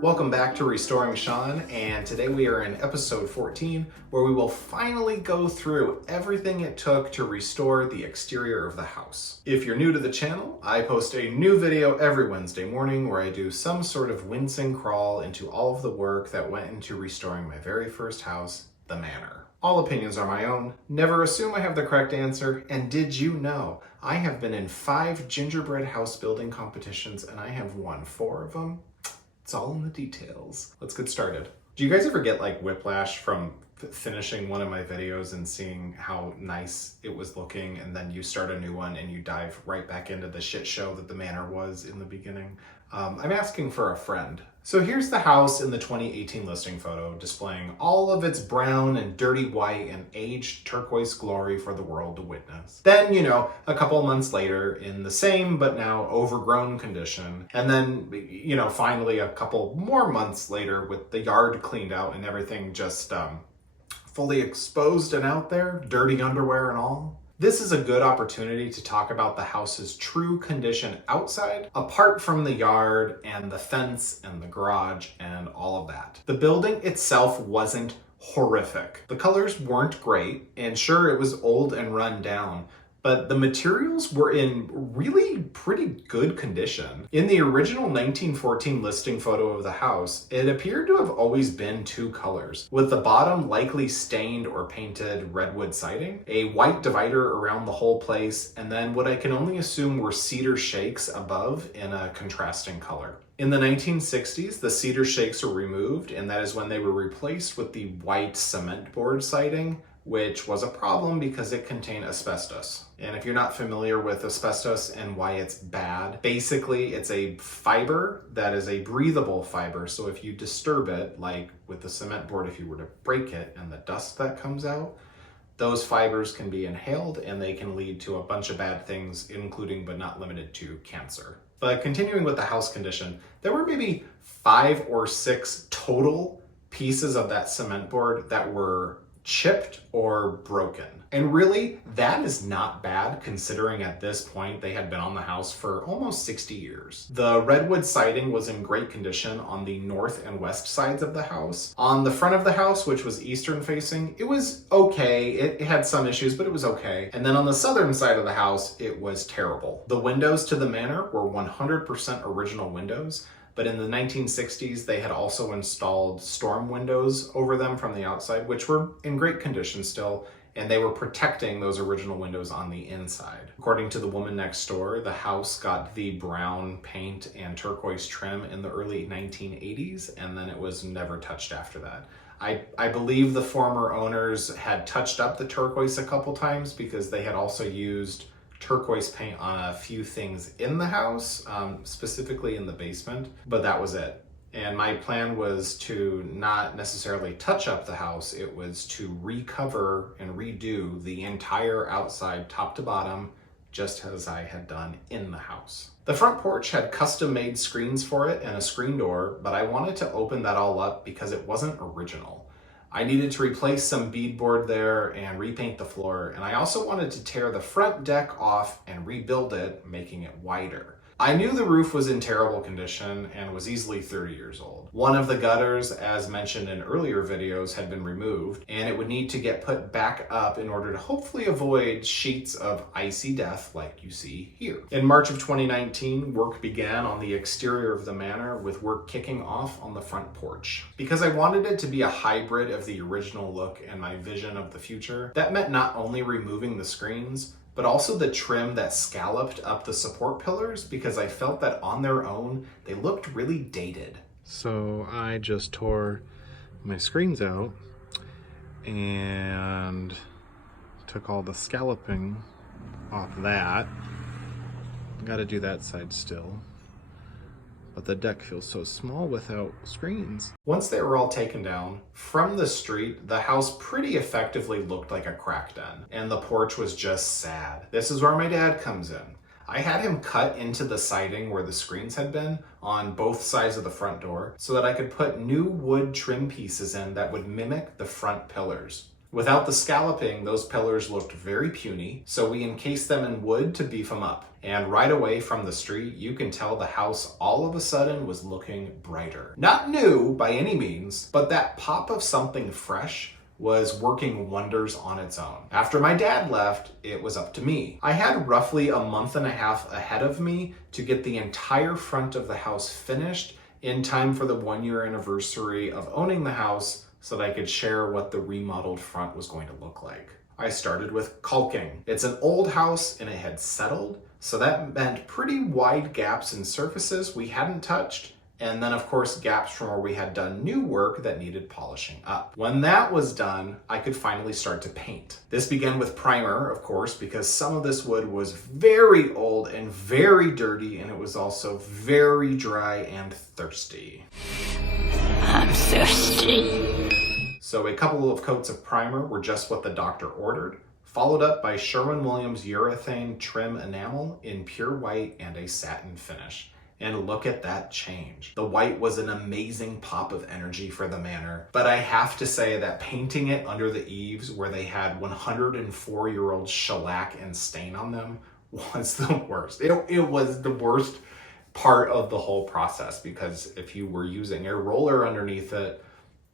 Welcome back to Restoring Sean, and today we are in episode 14, where we will finally go through everything it took to restore the exterior of the house. If you're new to the channel, I post a new video every Wednesday morning where I do some sort of wincing crawl into all of the work that went into restoring my very first house, the Manor. All opinions are my own, never assume I have the correct answer, and did you know I have been in 5 gingerbread house building competitions and I have won 4 of them? It's all in the details. Let's get started. Do you guys ever get like whiplash from finishing one of my videos and seeing how nice it was looking, and then you start a new one and you dive right back into the shit show that the Manor was in the beginning? I'm asking for a friend. So here's the house in the 2018 listing photo, displaying all of its brown and dirty white and aged turquoise glory for the world to witness. Then, a couple months later, in the same but now overgrown condition, and then, finally a couple more months later with the yard cleaned out and everything just fully exposed and out there, dirty underwear and all. This is a good opportunity to talk about the house's true condition outside, apart from the yard and the fence and the garage and all of that. The building itself wasn't horrific. The colors weren't great, and sure, it was old and run down, but the materials were in really pretty good condition. In the original 1914 listing photo of the house, it appeared to have always been 2 colors, with the bottom likely stained or painted redwood siding, a white divider around the whole place, and then what I can only assume were cedar shakes above in a contrasting color. In the 1960s, the cedar shakes were removed, and that is when they were replaced with the white cement board siding, which was a problem because it contained asbestos. And if you're not familiar with asbestos and why it's bad, basically it's a fiber that is a breathable fiber. So if you disturb it, like with the cement board, if you were to break it and the dust that comes out, those fibers can be inhaled and they can lead to a bunch of bad things, including but not limited to cancer. But continuing with the house condition, there were maybe 5 or 6 total pieces of that cement board that were chipped or broken. And really, that is not bad considering at this point they had been on the house for almost 60 years. The redwood siding was in great condition on the north and west sides of the house. On the front of the house, which was eastern facing, it was okay. It had some issues, but it was okay. And then on the southern side of the house, it was terrible. The windows to the Manor were 100% original windows, but in the 1960s, they had also installed storm windows over them from the outside, which were in great condition still, and they were protecting those original windows on the inside. According to the woman next door, the house got the brown paint and turquoise trim in the early 1980s, and then it was never touched after that. I believe the former owners had touched up the turquoise a couple times because they had also used turquoise paint on a few things in the house, specifically in the basement, but that was it. And my plan was to not necessarily touch up the house, it was to recover and redo the entire outside top to bottom, just as I had done in the house. The front porch had custom-made screens for it and a screen door, but I wanted to open that all up because it wasn't original. I needed to replace some beadboard there and repaint the floor, and I also wanted to tear the front deck off and rebuild it, making it wider. I knew the roof was in terrible condition and was easily 30 years old. One of the gutters, as mentioned in earlier videos, had been removed, and it would need to get put back up in order to hopefully avoid sheets of icy death like you see here. In March of 2019, work began on the exterior of the Manor, with work kicking off on the front porch. Because I wanted it to be a hybrid of the original look and my vision of the future, that meant not only removing the screens, but also the trim that scalloped up the support pillars, because I felt that on their own, they looked really dated. So I just tore my screens out and took all the scalloping off that. Got to do that side still. But the deck feels so small without screens. Once they were all taken down, from the street, the house pretty effectively looked like a crack den, and the porch was just sad. This is where my dad comes in. I had him cut into the siding where the screens had been on both sides of the front door so that I could put new wood trim pieces in that would mimic the front pillars. Without the scalloping, those pillars looked very puny, so we encased them in wood to beef them up. And right away from the street, you can tell the house all of a sudden was looking brighter. Not new by any means, but that pop of something fresh was working wonders on its own. After my dad left, it was up to me. I had roughly a month and a half ahead of me to get the entire front of the house finished in time for the 1-year anniversary of owning the house, so that I could share what the remodeled front was going to look like. I started with caulking. It's an old house and it had settled, so that meant pretty wide gaps in surfaces we hadn't touched, and then of course gaps from where we had done new work that needed polishing up. When that was done, I could finally start to paint. This began with primer, of course, because some of this wood was very old and very dirty, and it was also very dry and thirsty. I'm thirsty. So a couple of coats of primer were just what the doctor ordered, followed up by Sherwin-Williams urethane trim enamel in pure white and a satin finish. And look at that change. The white was an amazing pop of energy for the Manor, but I have to say that painting it under the eaves where they had 104-year-old shellac and stain on them was the worst. It was the worst part of the whole process, because if you were using a roller underneath it,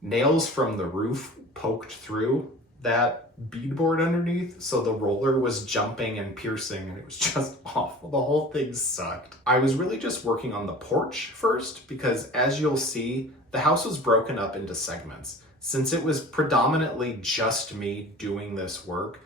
nails from the roof poked through that beadboard underneath, so the roller was jumping and piercing, and it was just awful. The whole thing sucked. I was really just working on the porch first, because as you'll see, the house was broken up into segments. Since it was predominantly just me doing this work,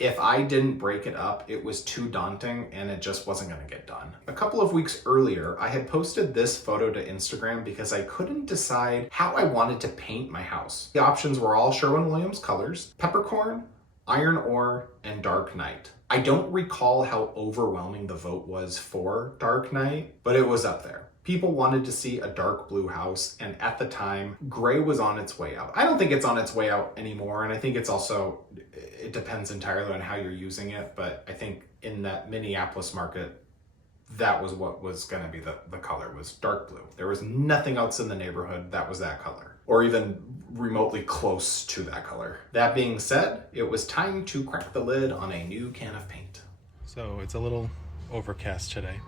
if I didn't break it up, it was too daunting and it just wasn't gonna get done. A couple of weeks earlier, I had posted this photo to Instagram because I couldn't decide how I wanted to paint my house. The options were all Sherwin-Williams colors: peppercorn, iron ore, and dark night. I don't recall how overwhelming the vote was for dark night, but it was up there. People wanted to see a dark blue house, and at the time, gray was on its way out. I don't think it's on its way out anymore, and I think it's also, it depends entirely on how you're using it, but I think in that Minneapolis market, that was what was gonna be the color, was dark blue. There was nothing else in the neighborhood that was that color, or even remotely close to that color. That being said, it was time to crack the lid on a new can of paint. So it's a little overcast today.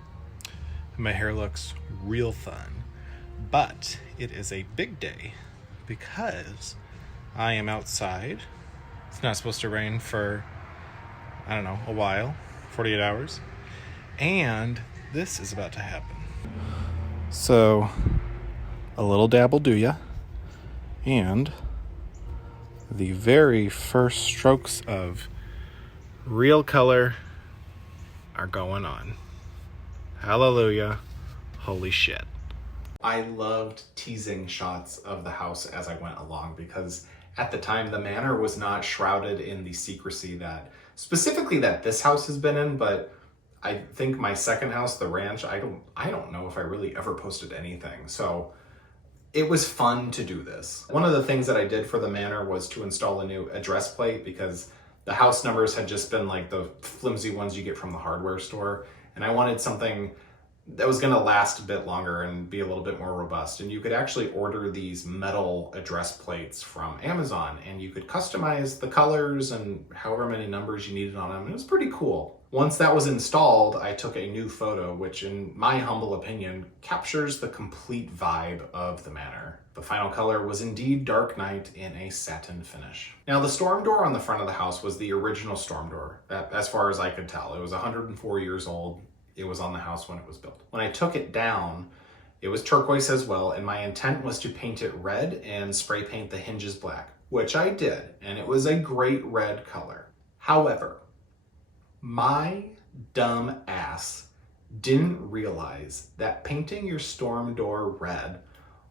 My hair looks real fun, but it is a big day because I am outside. It's not supposed to rain for, I don't know, a while, 48 hours. And this is about to happen. So a little dab will do ya. And the very first strokes of real color are going on. Hallelujah. Holy shit. I loved teasing shots of the house as I went along, because at the time the Manor was not shrouded in the secrecy that specifically that this house has been in, but I think my second house, the ranch, I don't know if I really ever posted anything. So it was fun to do this. One of the things that I did for the Manor was to install a new address plate, because the house numbers had just been like the flimsy ones you get from the hardware store. And I wanted something that was gonna last a bit longer and be a little bit more robust. And you could actually order these metal address plates from Amazon, and you could customize the colors and however many numbers you needed on them. And it was pretty cool. Once that was installed, I took a new photo, which in my humble opinion, captures the complete vibe of the Manor. The final color was indeed dark night in a satin finish. Now, the storm door on the front of the house was the original storm door, as far as I could tell. It was 104 years old. It was on the house when it was built. When I took it down, it was turquoise as well, and my intent was to paint it red and spray paint the hinges black, which I did, and it was a great red color. However, my dumb ass didn't realize that painting your storm door red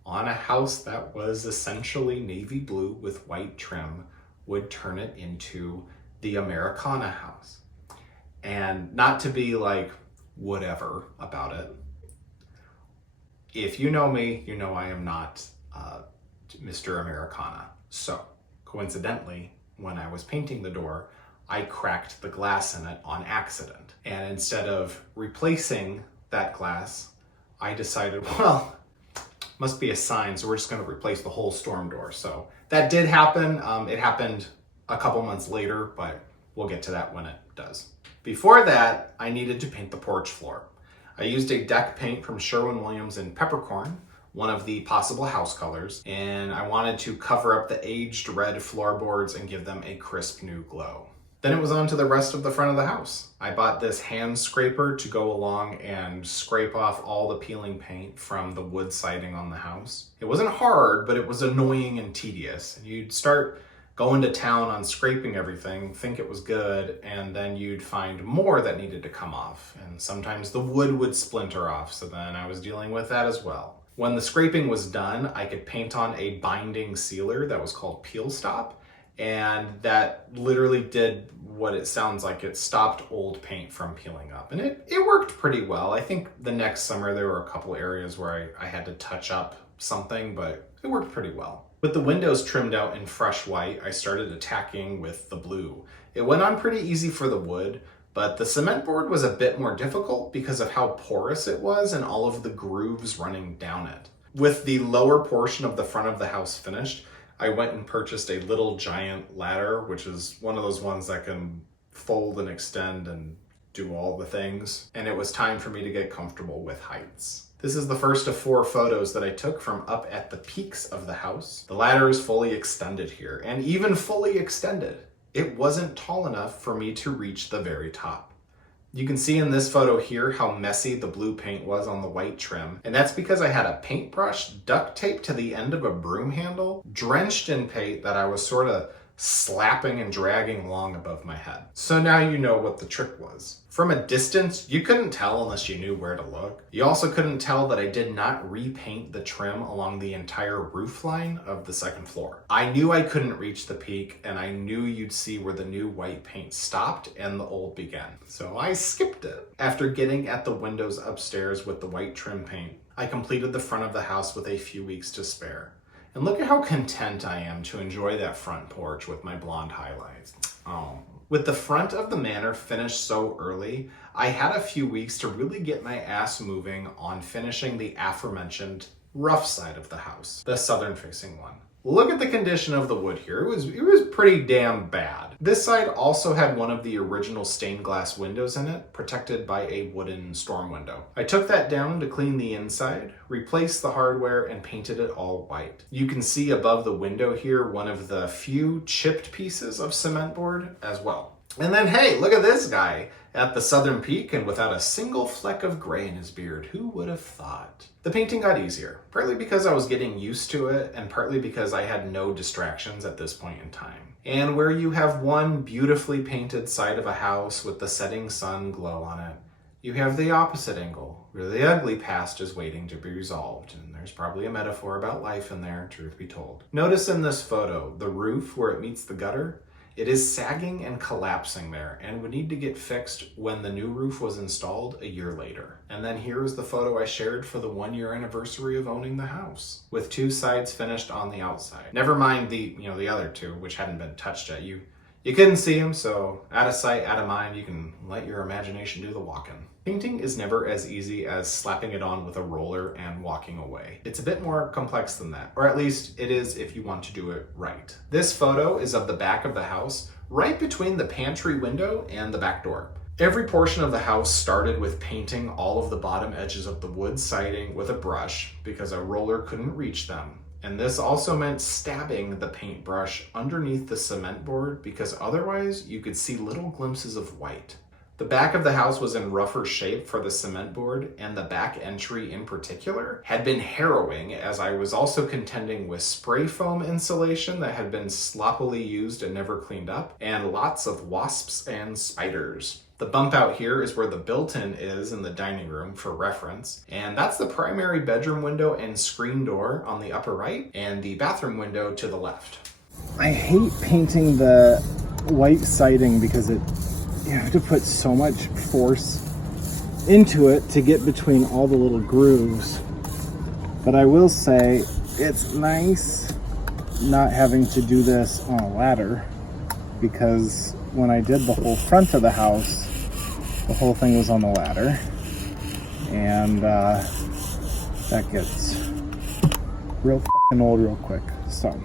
on a house that was essentially navy blue with white trim would turn it into the Americana house. And not to be like whatever about it, if you know me, you know I am not Mr. Americana. So coincidentally, when I was painting the door, I cracked the glass in it on accident. And instead of replacing that glass, I decided, well, must be a sign, so we're just going to replace the whole storm door. So that did happen. It happened a couple months later, but we'll get to that when it does. Before that, I needed to paint the porch floor. I used a deck paint from Sherwin-Williams in Peppercorn, one of the possible house colors, and I wanted to cover up the aged red floorboards and give them a crisp new glow. Then it was on to the rest of the front of the house. I bought this hand scraper to go along and scrape off all the peeling paint from the wood siding on the house. It wasn't hard, but it was annoying and tedious. You'd start going to town on scraping everything, think it was good, and then you'd find more that needed to come off. And sometimes the wood would splinter off, so then I was dealing with that as well. When the scraping was done, I could paint on a binding sealer that was called Peel Stop, and that literally did what it sounds like. It stopped old paint from peeling up, and it worked pretty well. I think the next summer there were a couple areas where I had to touch up something, but it worked pretty well. With the windows trimmed out in fresh white, I started attacking with the blue. It went on pretty easy for the wood, but the cement board was a bit more difficult because of how porous it was and all of the grooves running down it. With the lower portion of the front of the house finished, I went and purchased a little giant ladder, which is one of those ones that can fold and extend and do all the things. And it was time for me to get comfortable with heights. This is the first of 4 photos that I took from up at the peaks of the house. The ladder is fully extended here, and even fully extended, it wasn't tall enough for me to reach the very top. You can see in this photo here how messy the blue paint was on the white trim, and that's because I had a paintbrush duct taped to the end of a broom handle, drenched in paint that I was sort of slapping and dragging along above my head. So now you know what the trick was. From a distance, you couldn't tell unless you knew where to look. You also couldn't tell that I did not repaint the trim along the entire roof line of the second floor. I knew I couldn't reach the peak, and I knew you'd see where the new white paint stopped and the old began. So I skipped it. After getting at the windows upstairs with the white trim paint, I completed the front of the house with a few weeks to spare. And look at how content I am to enjoy that front porch with my blonde highlights. Oh. With the front of the manor finished so early, I had a few weeks to really get my ass moving on finishing the aforementioned rough side of the house, the southern facing one. Look at the condition of the wood here. It was pretty damn bad. This side also had one of the original stained glass windows in it, protected by a wooden storm window. I took that down to clean the inside, replaced the hardware, and painted it all white. You can see above the window here one of the few chipped pieces of cement board as well. And then, hey, look at this guy at the southern peak and without a single fleck of gray in his beard. Who would have thought? The painting got easier, partly because I was getting used to it and partly because I had no distractions at this point in time. And where you have one beautifully painted side of a house with the setting sun glow on it, you have the opposite angle where the ugly past is waiting to be resolved. And there's probably a metaphor about life in there, truth be told. Notice in this photo, the roof where it meets the gutter, it is sagging and collapsing there and would need to get fixed when the new roof was installed a year later. And then here is the photo I shared for the 1-year anniversary of owning the house, with 2 sides finished on the outside. Never mind the other 2, which hadn't been touched yet. You couldn't see them, so out of sight, out of mind, you can let your imagination do the walking. Painting is never as easy as slapping it on with a roller and walking away. It's a bit more complex than that, or at least it is if you want to do it right. This photo is of the back of the house, right between the pantry window and the back door. Every portion of the house started with painting all of the bottom edges of the wood siding with a brush because a roller couldn't reach them. And this also meant stabbing the paintbrush underneath the cement board because otherwise you could see little glimpses of white. The back of the house was in rougher shape for the cement board, and the back entry in particular had been harrowing as I was also contending with spray foam insulation that had been sloppily used and never cleaned up, and lots of wasps and spiders. The bump out here is where the built-in is in the dining room for reference, and that's the primary bedroom window and screen door on the upper right, and the bathroom window to the left. I hate painting the white siding because you have to put so much force into it to get between all the little grooves. But I will say it's nice not having to do this on a ladder because when I did the whole front of the house, the whole thing was on the ladder. And that gets real fucking old real quick. So.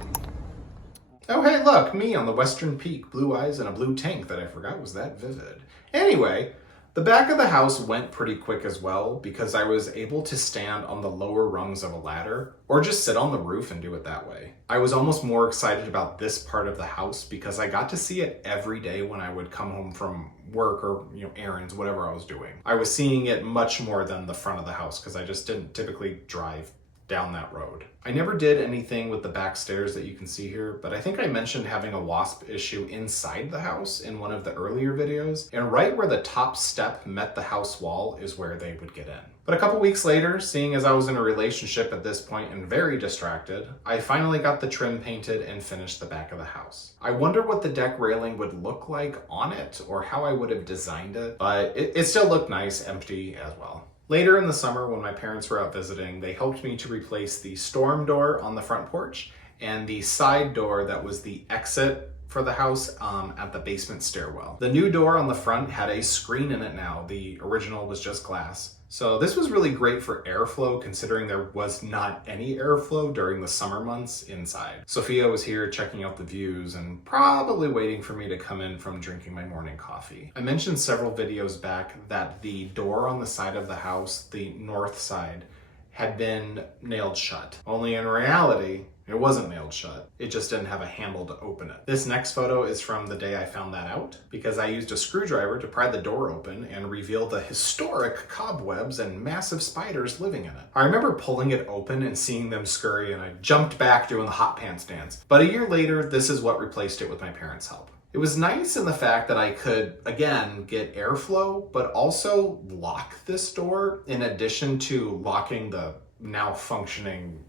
Oh, hey, look, me on the western peak, blue eyes and a blue tank that I forgot was that vivid. Anyway, the back of the house went pretty quick as well because I was able to stand on the lower rungs of a ladder or just sit on the roof and do it that way. I was almost more excited about this part of the house because I got to see it every day when I would come home from work or, errands, whatever I was doing. I was seeing it much more than the front of the house because I just didn't typically drive down that road. I never did anything with the back stairs that you can see here, but I think I mentioned having a wasp issue inside the house in one of the earlier videos, and right where the top step met the house wall is where they would get in. But a couple weeks later, seeing as I was in a relationship at this point and very distracted, I finally got the trim painted and finished the back of the house. I wonder what the deck railing would look like on it or how I would have designed it, but it still looked nice, empty as well. Later in the summer, when my parents were out visiting, they helped me to replace the storm door on the front porch and the side door that was the exit for the house at the basement stairwell. The new door on the front had a screen in it now. The original was just glass. So this was really great for airflow considering there was not any airflow during the summer months inside. Sophia was here checking out the views and probably waiting for me to come in from drinking my morning coffee. I mentioned several videos back that the door on the side of the house, the north side, had been nailed shut. Only in reality, it wasn't nailed shut. It just didn't have a handle to open it. This next photo is from the day I found that out because I used a screwdriver to pry the door open and reveal the historic cobwebs and massive spiders living in it. I remember pulling it open and seeing them scurry, and I jumped back doing the hot pants dance. But a year later, this is what replaced it with my parents' help. It was nice in the fact that I could, again, get airflow, but also lock this door in addition to locking the now functioning,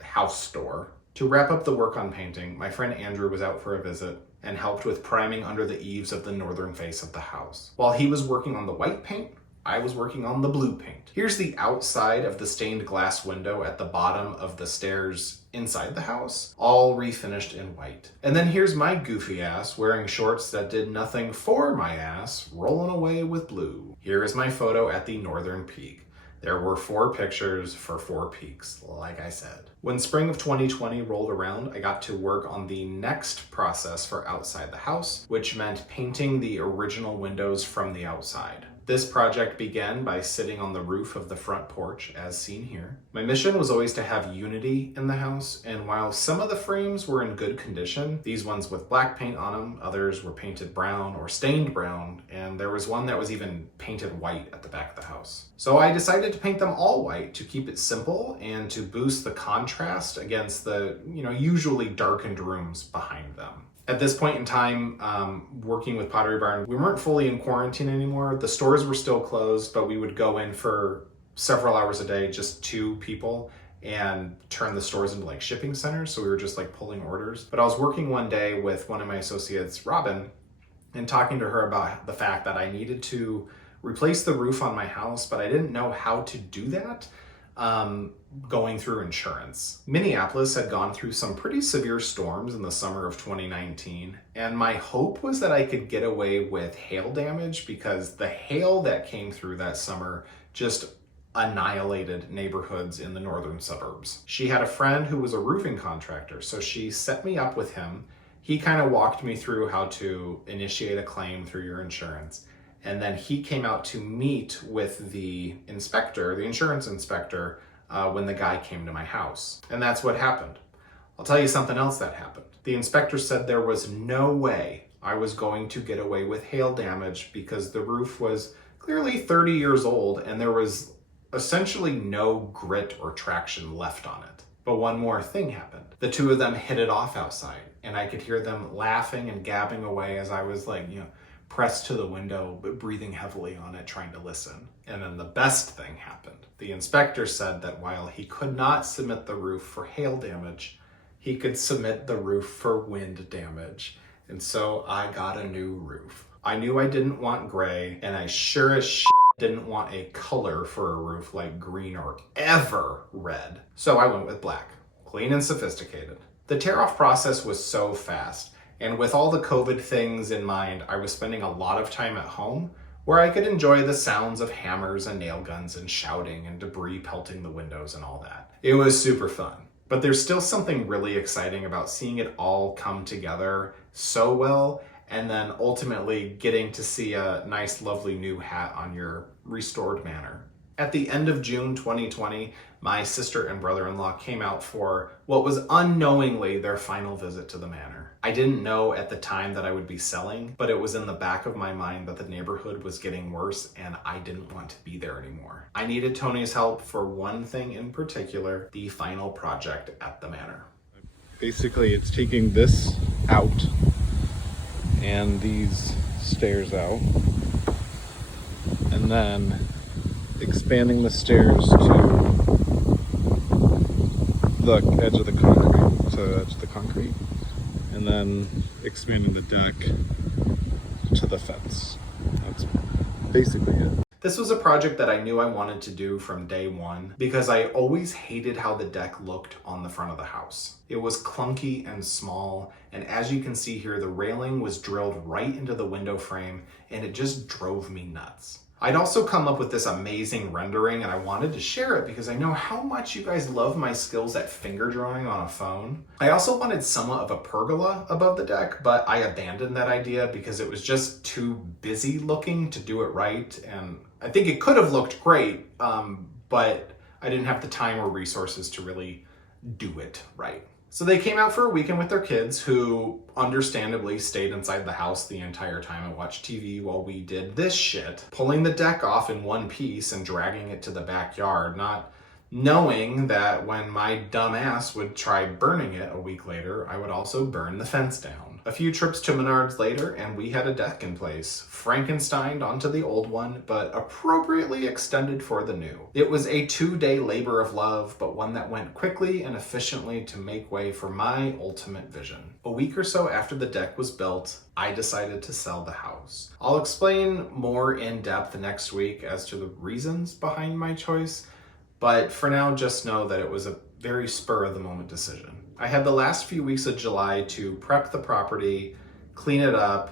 house door. To wrap up the work on painting, my friend Andrew was out for a visit and helped with priming under the eaves of the northern face of the house. While he was working on the white paint, I was working on the blue paint. Here's the outside of the stained glass window at the bottom of the stairs inside the house, all refinished in white. And then here's my goofy ass wearing shorts that did nothing for my ass, rolling away with blue. Here is my photo at the northern peak. There were 4 pictures for 4 peaks, like I said. When spring of 2020 rolled around, I got to work on the next process for outside the house, which meant painting the original windows from the outside. This project began by sitting on the roof of the front porch, as seen here. My mission was always to have unity in the house, and while some of the frames were in good condition, these ones with black paint on them, others were painted brown or stained brown, and there was one that was even painted white at the back of the house. So I decided to paint them all white to keep it simple and to boost the contrast against the, usually darkened rooms behind them. At this point in time, working with Pottery Barn, we weren't fully in quarantine anymore. The stores were still closed, but we would go in for several hours a day, just 2 people, and turn the stores into like shipping centers. So we were just like pulling orders. But I was working one day with one of my associates, Robin, and talking to her about the fact that I needed to replace the roof on my house, but I didn't know how to do that. Going through insurance. Minneapolis had gone through some pretty severe storms in the summer of 2019, and my hope was that I could get away with hail damage because the hail that came through that summer just annihilated neighborhoods in the northern suburbs. She had a friend who was a roofing contractor, so she set me up with him. He kind of walked me through how to initiate a claim through your insurance. And then he came out to meet with the inspector, the insurance inspector, when the guy came to my house. And that's what happened. I'll tell you something else that happened. The inspector said there was no way I was going to get away with hail damage because the roof was clearly 30 years old and there was essentially no grit or traction left on it. But one more thing happened. The 2 of them hit it off outside, and I could hear them laughing and gabbing away as I was pressed to the window, but breathing heavily on it, trying to listen. And then the best thing happened. The inspector said that while he could not submit the roof for hail damage, he could submit the roof for wind damage. And so I got a new roof. I knew I didn't want gray, and I sure as shit didn't want a color for a roof like green or ever red. So I went with black, clean and sophisticated. The tear-off process was so fast. And with all the COVID things in mind, I was spending a lot of time at home where I could enjoy the sounds of hammers and nail guns and shouting and debris pelting the windows and all that. It was super fun. But there's still something really exciting about seeing it all come together so well, and then ultimately getting to see a nice, lovely new hat on your restored manor. At the end of June 2020, my sister and brother-in-law came out for what was unknowingly their final visit to the manor. I didn't know at the time that I would be selling, but it was in the back of my mind that the neighborhood was getting worse and I didn't want to be there anymore. I needed Tony's help for one thing in particular, the final project at the manor. Basically, it's taking this out and these stairs out, and then expanding the stairs to the edge of the concrete, and then expanding the deck to the fence. That's basically it. This was a project that I knew I wanted to do from day one because I always hated how the deck looked on the front of the house. It was clunky and small, and as you can see here, the railing was drilled right into the window frame and it just drove me nuts. I'd also come up with this amazing rendering and I wanted to share it because I know how much you guys love my skills at finger drawing on a phone. I also wanted somewhat of a pergola above the deck, but I abandoned that idea because it was just too busy looking to do it right. And I think it could have looked great, but I didn't have the time or resources to really do it right. So they came out for a weekend with their kids, who understandably stayed inside the house the entire time and watched TV while we did this shit, pulling the deck off in one piece and dragging it to the backyard, not knowing that when my dumb ass would try burning it a week later, I would also burn the fence down. A few trips to Menards later, and we had a deck in place, Frankensteined onto the old one, but appropriately extended for the new. It was a 2-day labor of love, but one that went quickly and efficiently to make way for my ultimate vision. A week or so after the deck was built, I decided to sell the house. I'll explain more in depth next week as to the reasons behind my choice, but for now, just know that it was a very spur-of-the-moment decision. I had the last few weeks of July to prep the property, clean it up,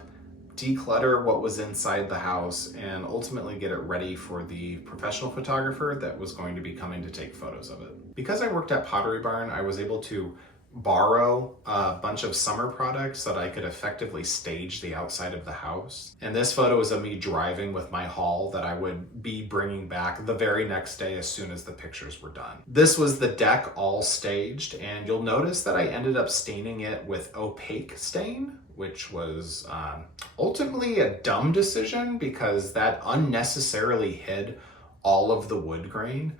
declutter what was inside the house, and ultimately get it ready for the professional photographer that was going to be coming to take photos of it. Because I worked at Pottery Barn, I was able to borrow a bunch of summer products so that I could effectively stage the outside of the house. And this photo is of me driving with my haul that I would be bringing back the very next day as soon as the pictures were done. This was the deck all staged, and you'll notice that I ended up staining it with opaque stain, which was ultimately a dumb decision because that unnecessarily hid all of the wood grain,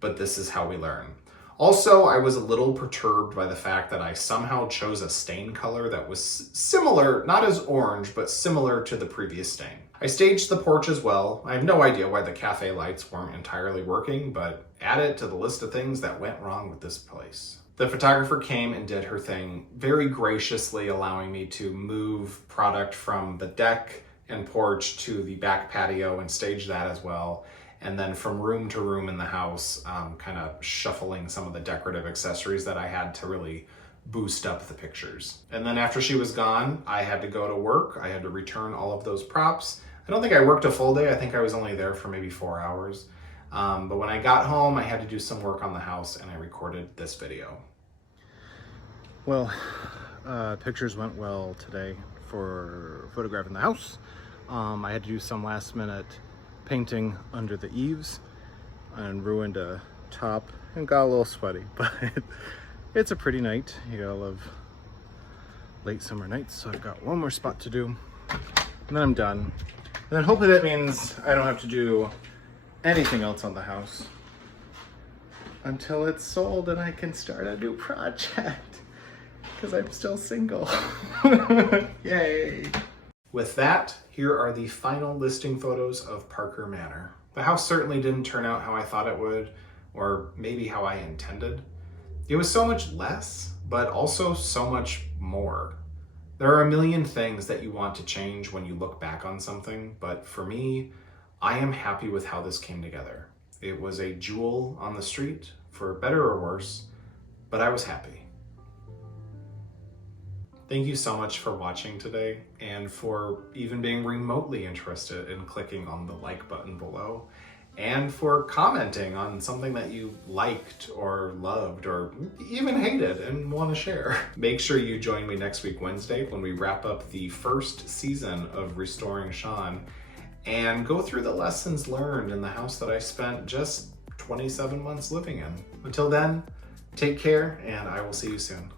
but this is how we learn. Also, I was a little perturbed by the fact that I somehow chose a stain color that was similar, not as orange, but similar to the previous stain. I staged the porch as well. I have no idea why the cafe lights weren't entirely working, but add it to the list of things that went wrong with this place. The photographer came and did her thing, very graciously allowing me to move product from the deck and porch to the back patio and stage that as well. And then from room to room in the house, kind of shuffling some of the decorative accessories that I had to really boost up the pictures. And then after she was gone, I had to go to work. I had to return all of those props. I don't think I worked a full day. I think I was only there for maybe 4 hours. But when I got home, I had to do some work on the house and I recorded this video. Well, pictures went well today for photographing the house. I had to do some last minute painting under the eaves and ruined a top and got a little sweaty, but it's a pretty night. You gotta love late summer nights. So I've got one more spot to do and then I'm done. And then hopefully that means I don't have to do anything else on the house until it's sold and I can start a new project because I'm still single. Yay. With that, here are the final listing photos of Parker Manor. The house certainly didn't turn out how I thought it would, or maybe how I intended. It was so much less, but also so much more. There are a million things that you want to change when you look back on something, but for me, I am happy with how this came together. It was a jewel on the street, for better or worse, but I was happy. Thank you so much for watching today and for even being remotely interested in clicking on the like button below and for commenting on something that you liked or loved or even hated and want to share. Make sure you join me next week, Wednesday, when we wrap up the first season of Restoring Sean and go through the lessons learned in the house that I spent just 27 months living in. Until then, take care and I will see you soon.